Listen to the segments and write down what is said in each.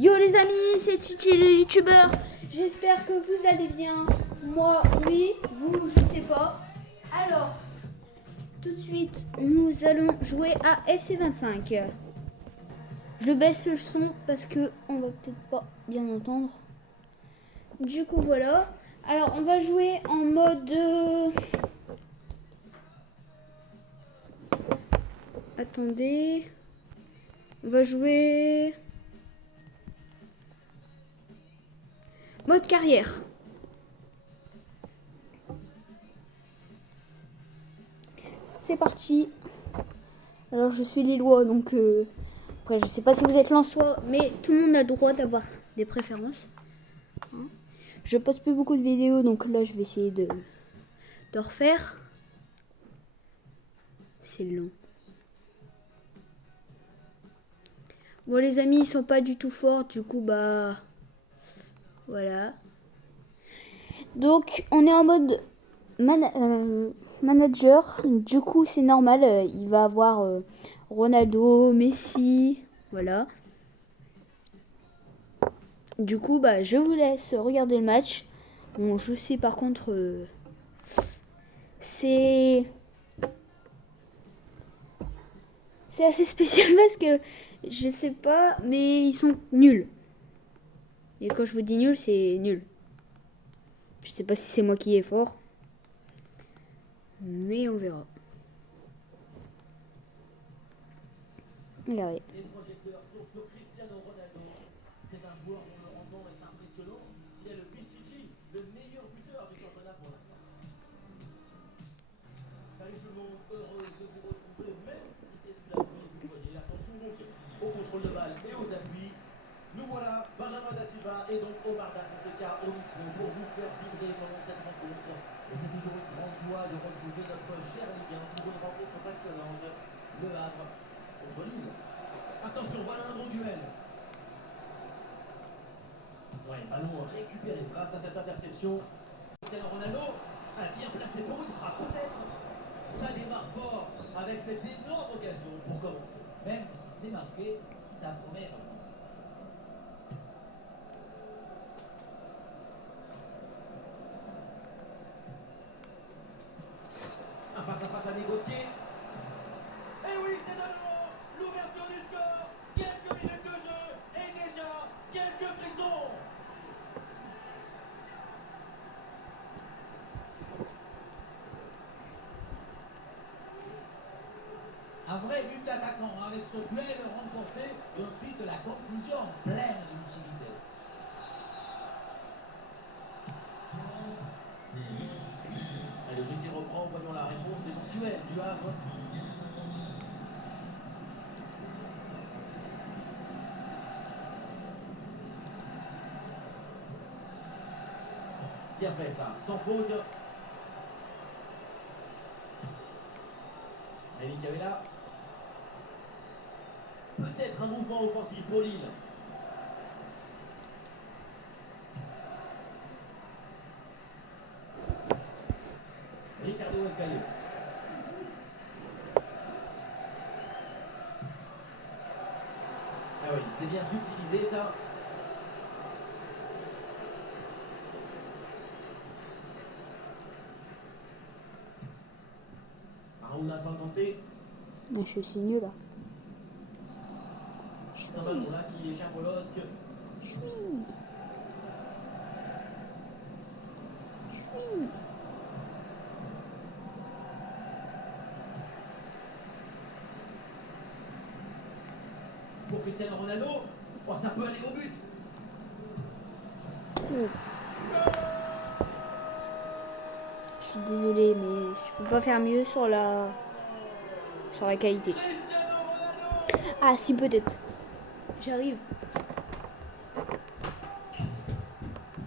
Yo les amis, c'est Titi le youtubeur. J'espère que vous allez bien. Moi, oui, vous, je sais pas. Alors, tout de suite, nous allons jouer à FC25. Je baisse le son parce que on va peut-être pas bien entendre. Du coup, voilà. Alors, on va jouer en mode... Attendez. On va jouer... Mode carrière. C'est parti. Alors je suis lillois donc après je sais pas si vous êtes lensois mais tout le monde a le droit d'avoir des préférences. Hein, je poste plus beaucoup de vidéos donc là je vais essayer de refaire. C'est long. Bon les amis ils sont pas du tout forts du coup bah voilà. Donc on est en mode manager, du coup c'est normal, il va avoir Ronaldo, Messi, voilà. Du coup bah je vous laisse regarder le match. Bon je sais par contre c'est assez spécial parce que je sais pas mais ils sont nuls. Et quand je vous dis nul c'est nul. Je sais pas si c'est moi qui est fort. Mais on verra. Regardez. Les projecteurs sont sur Cristiano Ronaldo. C'est un joueur dont le rendement est impressionnant puisqu'il est le Pichichi, le meilleur buteur du championnat pour l'instant. Salut tout le monde, heureux de vous retrouver, même si c'est sous la pluie, vous voyez. Attention donc au contrôle de balle et aux appuis. Nous voilà, Benjamin Da Silva et donc Omar Da Fonseca au micro pour vous faire vibrer pendant cette rencontre. Et c'est toujours une grande joie de retrouver notre cher Ligue 1 pour une rencontre passionnante. Le Havre contre Lille. Attention, voilà un bon duel. Ouais, ballon récupéré grâce à cette interception. Cristiano Ronaldo a bien placé pour une frappe peut-être. Ça démarre fort avec cette énorme occasion pour commencer. Même si c'est marqué, ça promet vraiment. Un face-à-face à négocier. Et oui, c'est de nouveau l'ouverture du score. Quelques minutes de jeu et déjà quelques frissons. Un vrai but d'attaquant avec ce duel remporté et ensuite la conclusion pleine de lucidité. Allez, GT reprend, voyons la réponse éventuelle du Havre. Bien fait ça, sans faute. Rémi Cavella. Peut-être un mouvement offensif pour Lille. Ricardo Esgaio. Ah oui, c'est bien subtilisé ça. Aruna Sankanté. Je suis nul là. Un ballon là qui échappe au LOSC. Je suis. Pour Cristiano Ronaldo. Oh, ça peut aller au but. Je suis désolée mais je peux pas faire mieux sur la qualité. Cristiano Ronaldo. Ah si peut-être. J'arrive.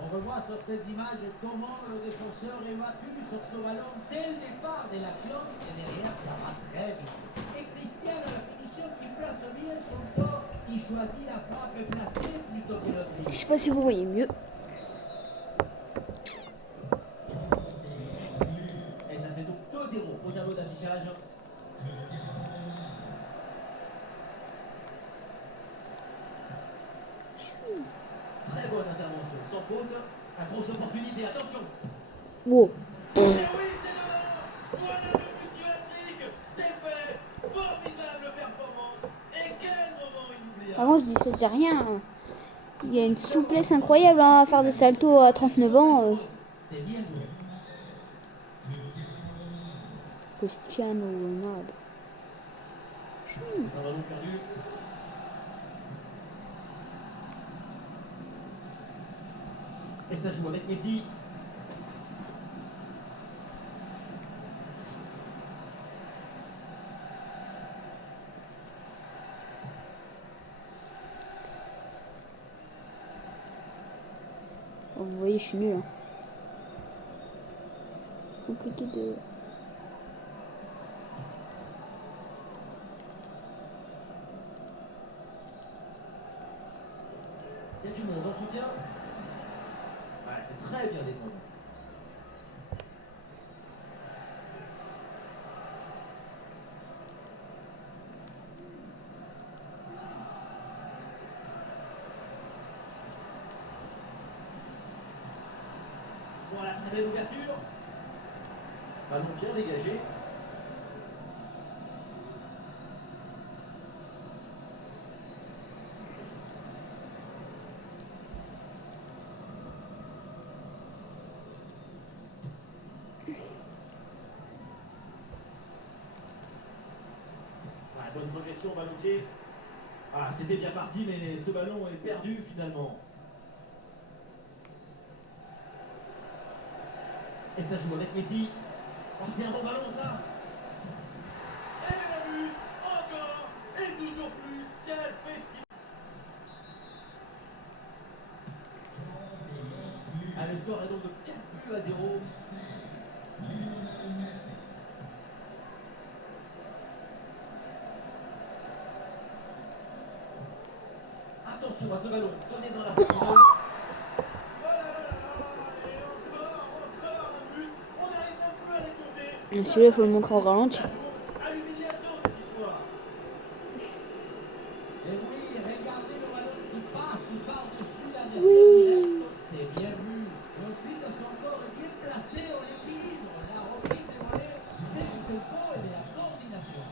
On revoit sur ces images comment le défenseur est battu sur ce ballon dès le départ de l'action et derrière ça va très vite. Et Cristiano, la finition qui place bien son corps, il choisit la frappe placée plutôt que le Je prix. sais pas si vous voyez mieux. Et ça fait donc 2-0 au tableau d'affichage. Très bonne intervention, sans faute. À grosse opportunité, attention. Wow. Et oui, c'est dedans. Voilà le but du hat-trick. C'est fait. Formidable performance. Et quel moment inoubliable. Avant, je dis ça, je dis rien. Il y a une souplesse incroyable hein, à faire des saltos à 39 ans. C'est bien joué. Cristiano Ronaldo. C'est un ballon perdu. Et ça joue avec Messi. Vous voyez, je suis nul. Hein. C'est compliqué de... Il y a du monde en soutien. Ouais, c'est très bien défendu. Voilà, très belle ouverture. Ballon bien dégagé. Ouais, bonne progression, ballon pied. Ah, c'était bien parti, mais ce ballon est perdu finalement. Et ça joue avec Messi. Oh, c'est un bon ballon ça. Et le but, encore, et toujours plus. Quel festival. Ah, le score est donc de 4 buts à 0. Attention à ce ballon, donné dans la profondeur. Encore un but. On n'arrive même plus à les compter. Celui-là, il faut le montrer en ralenti. À l'humiliation cette histoire. Et oui, regardez le ballon qui passe par-dessus l'adversaire Oui. direct. C'est bien vu. Et ensuite, son corps est bien placé en équilibre. La reprise des volets, c'est du tempo et de la coordination.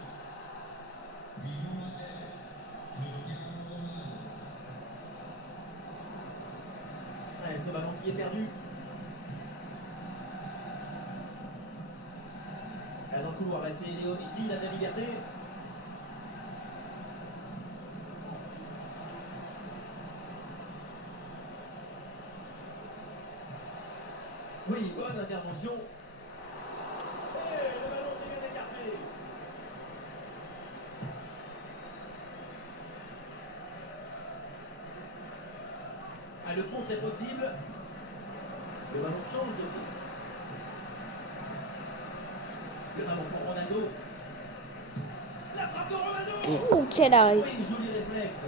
Ouais, ce ballon qui est perdu. Là, dans le couloir, là, c'est Léo Messi, il a de la liberté. Oui, bonne intervention. Et le ballon qui est bien écarté. Ah, le contre est possible. Le ballon change de pied. Le ballon pour Ronaldo. La frappe de Ronaldo. Oh, quel arrêt. Oui, joli réflexe.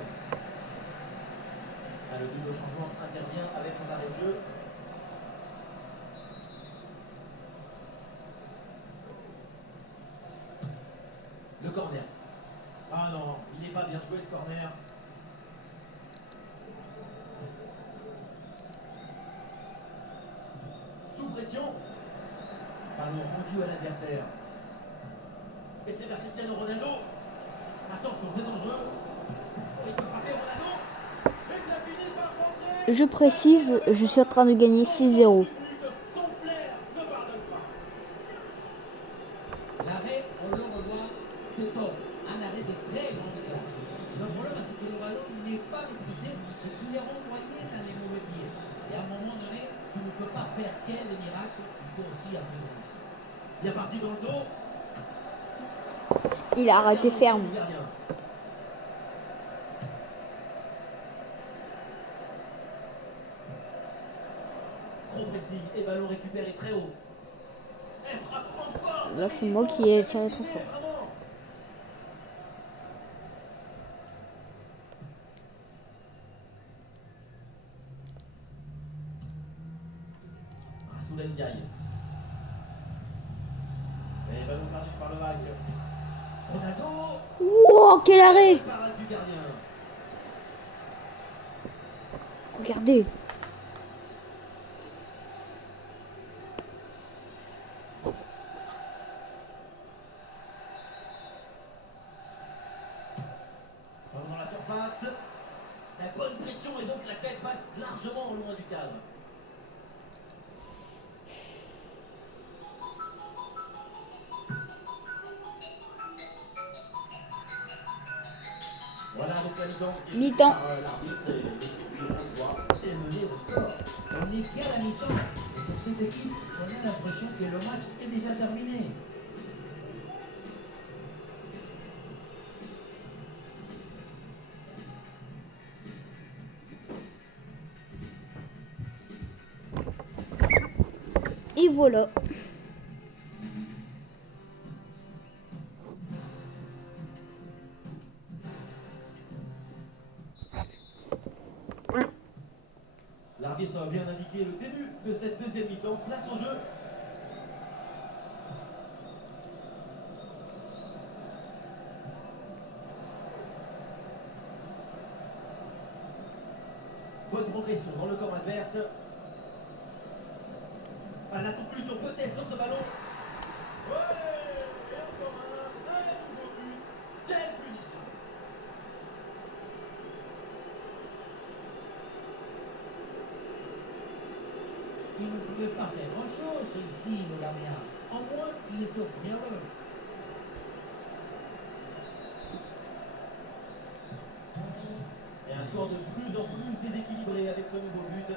Ah, le double changement intervient avec son arrêt de jeu. Le corner. Ah non, il n'est pas bien joué ce corner. Sous pression. Ballon rendu à l'adversaire. Et c'est vers Cristiano Ronaldo. Attention, c'est dangereux. Il peut frapper Ronaldo. Et ça finit par rentrer. Je précise, je suis en train de gagner 6-0. Son flair ne pardonne pas. L'arrêt, on le revoit, c'est top. Un arrêt de très grande classe. Le problème, c'est que le ballon n'est pas maîtrisé et qu'il est renvoyé dans les mauvais pieds. Et à un moment donné, tu ne peux pas faire qu'un des miracles, il faut aussi un peu de réussite. Bien parti dans le dos. Il a arrêté ferme. Du gardien. Trop pressing et ballon récupéré très haut. Et frappe en force. Là, c'est moi qui ai tiré trop fort. Vraiment. Rassoul Ndiaye. Et ballon perdu par le bac. Ronaldo. Wow, quel arrêt. Parade du gardien. Regardez. Dans la surface. La bonne pression et donc la tête passe largement loin du cadre. Voilà donc la mi-temps. Mi-temps. L'arbitre et l'équipe du François est menée au score. On n'est qu'à la mi-temps. Et pour cette équipe, on a l'impression que le match est déjà terminé. Et voilà. L'arbitre a bien indiqué le début de cette deuxième mi-temps. Place au jeu. Bonne progression dans le camp adverse. À la conclusion peut-être sur ce ballon. Ouais. Et encore un nouveau but. Quelle punition. Il ne pouvait pas faire grand-chose ici, le gardien. En moins, il était au premier rôle. Et un score de plus en plus déséquilibré avec ce nouveau but.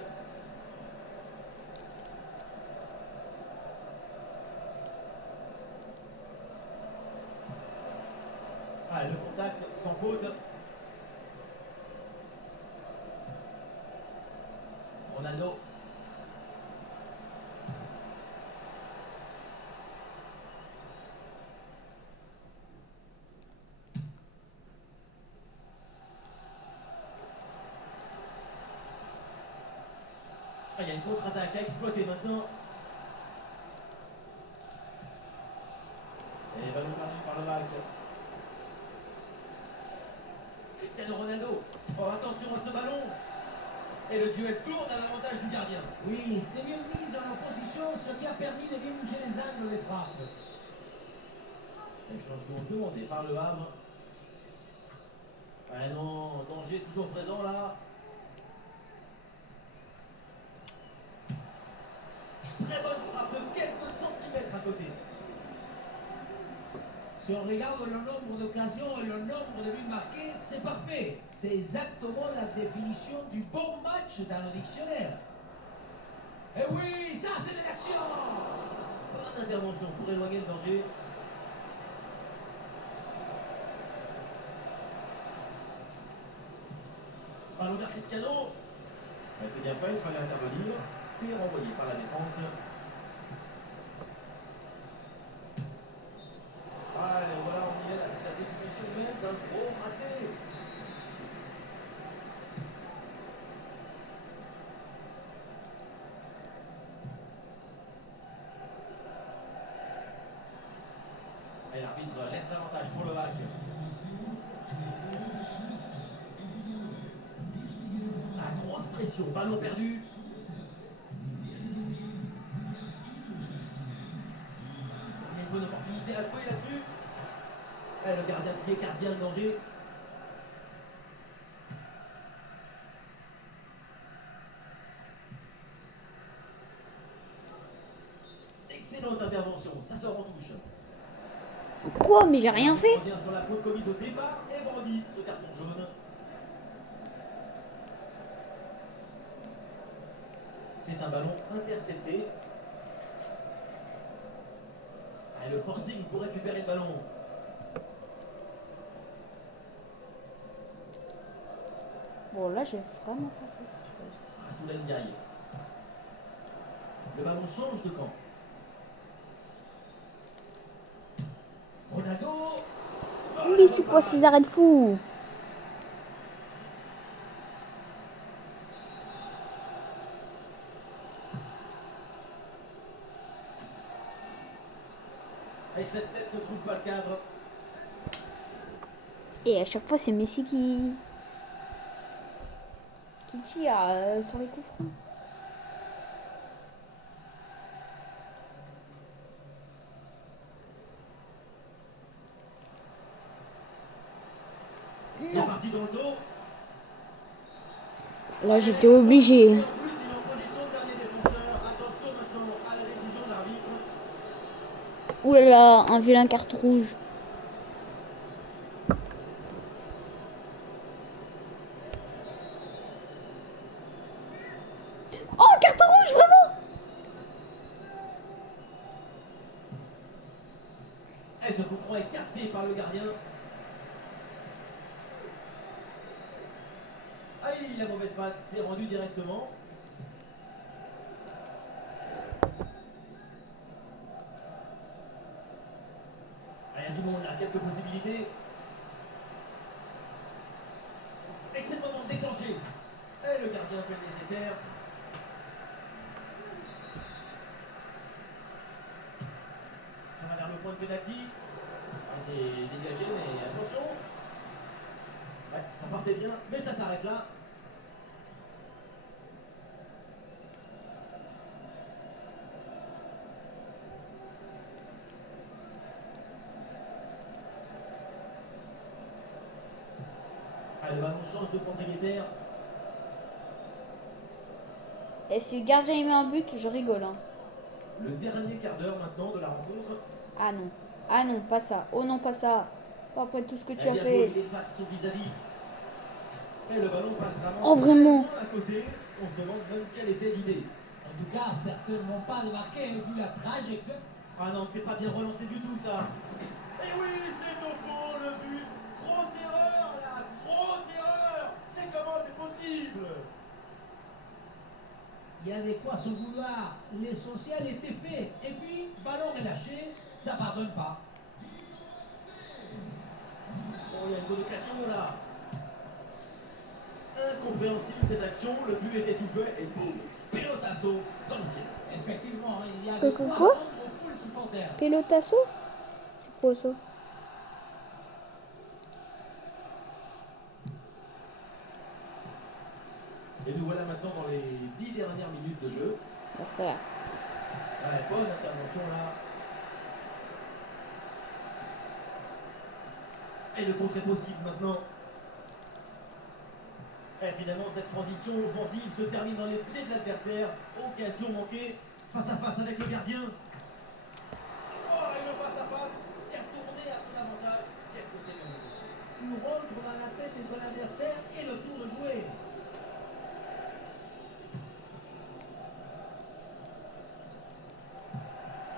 Ah, le contact sans faute. Ronaldo. Ah, il y a une contre-attaque à exploiter maintenant. Et ballon perdu par le bac. Cristiano Ronaldo. Oh, attention à ce ballon. Et le duel tourne à l'avantage du gardien. Oui, c'est bien mis dans l'opposition, ce qui a permis de bien bouger les angles des frappes. Et changement demandé par le Havre. Ah non, danger toujours présent là. Très bonne frappe de quelques centimètres à côté. Si on regarde le nombre d'occasions et le nombre de buts marqués, c'est parfait. C'est exactement la définition du bon match dans le dictionnaire. Et oui, ça c'est de l'action! Bonne intervention pour éloigner le danger. Ballon vers Cristiano. C'est bien fait, il fallait intervenir. C'est renvoyé par la défense. Ah, et voilà, on y est, là, c'est la définition même d'un gros raté. Et l'arbitre laisse l'avantage pour le bac. La grosse pression, ballon perdu. Il y a une bonne opportunité à jouer là-dessus. Et le gardien qui écarte bien le danger. Excellente intervention, ça sort en touche. Quoi? Mais j'ai rien fait. Revient sur la faute Covid au départ et brandit ce carton jaune. C'est un ballon intercepté. Et le forcing pour récupérer le ballon. Bon, là, je vais vraiment faire quelque chose. Rassoul Ndiaye. Le ballon change de camp. Ronaldo. Oh, Mais c'est quoi ces arrêts de fou? Et cette tête ne trouve pas le cadre. Et à chaque fois, c'est Messi qui... qui tire sur les coups francs. Il est parti dans le dos. Là, j'étais obligée. Et en plus, il est en position de dernier défenseur. Attention maintenant à la décision de l'arbitre. Ouh là là, un vilain carte rouge. Oh, carte rouge, vraiment? Et ce coup franc est capté par le gardien. Aïe, la mauvaise passe s'est rendue directement. Ah, il y a du monde là, quelques possibilités. Et c'est le moment de déclencher. Et le gardien fait le nécessaire. Ça va vers le point de pénalty. Ah, c'est dégagé, mais attention. Ouais, ça partait bien, mais ça s'arrête là. Ah, le ballon change de propriétaire. Et si le gardien il met un but, je rigole. Hein. Le dernier quart d'heure maintenant de la rencontre. Ah non. Ah non, pas ça. Oh non, pas ça. Pas après tout ce que tu Eh as bien fait. joué, il efface son vis-à-vis. Et le ballon passe vraiment, Oh, vraiment? à côté. On se demande même quelle était l'idée. En tout cas, certainement pas de marquer, vu la trajectoire. Ah non, c'est pas bien relancé du tout ça. Et oui, c'est au fond le but. Grosse erreur là, grosse erreur. Mais comment c'est possible? Il y a des quoi sans vouloir. L'essentiel était fait. Et puis, ballon relâché, ça pardonne pas. Bon, il y a une bonne occasion là. Incompréhensible cette action, le but était tout fait et boum, pelotasso dans le ciel. Effectivement, il y a Quoi, de quoi quoi, quoi attendre au full supporter. Pelotasso? C'est quoi ça? Et nous voilà maintenant dans les 10 dernières minutes de jeu. Mon frère. Ouais, bonne intervention là. Et le contre est possible maintenant. Et finalement, cette transition offensive se termine dans les pieds de l'adversaire. Occasion manquée face à face avec le gardien. Oh, et le face à face qui a tourné à son avantage. Qu'est-ce que c'est bien négocié. Tu rentres dans la tête de ton adversaire et le tour de jouer.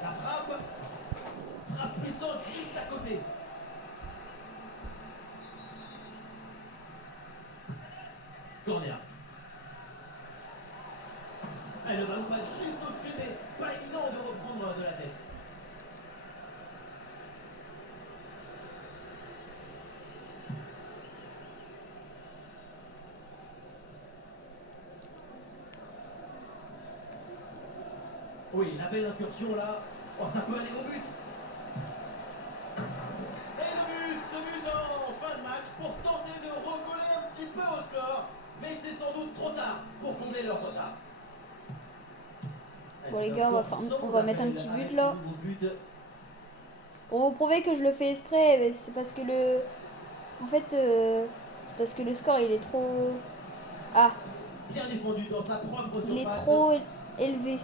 La frappe. Frappe puissante juste à côté. Corner. Et le ballon passe juste au-dessus, mais pas évident de reprendre de la tête. Oui, la belle incursion là. Oh, ça peut aller au but. Et le but, ce but en fin de match pour tenter de recoller un petit peu au score. Mais c'est sans doute trop tard pour combler leur retard. Bon les gars, on va mettre un petit but là. Pour vous prouver que je le fais exprès, c'est parce que le... En fait, c'est parce que le score il est trop... Ah, Bien défendu dans sa propre surface. il est trop élevé.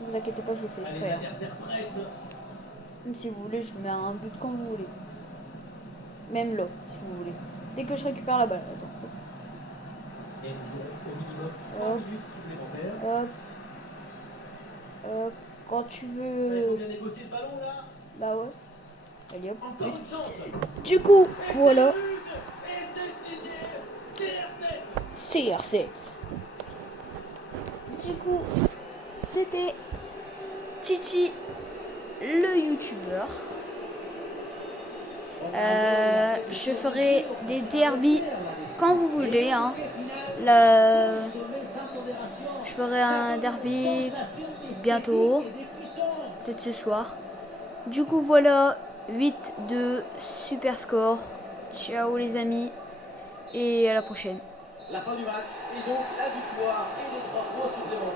Ne vous inquiétez pas, je le fais Les exprès. Hein. adversaires pressent. Même si vous voulez, je mets un but quand vous voulez. Même là, si vous voulez. Dès que je récupère la balle. Attends. Et nous jouerons au minimum 3 Hop. minutes supplémentaires. Hop. Hop. Quand tu Il faut veux... bien négocier ce ballon là. Bah ouais. Allez hop. Encore une chance. Du coup, Et voilà. c'est le but. Et c'est signé CR7. CR7. Du coup, c'était Titi, le youtubeur. Je ferai des derbies quand vous voulez. Hein. Je ferai un derby bientôt, peut-être ce soir. Du coup, voilà, 8-2, super score. Ciao les amis, et à la prochaine. la fin du match et donc la victoire et les 3 points supplémentaires.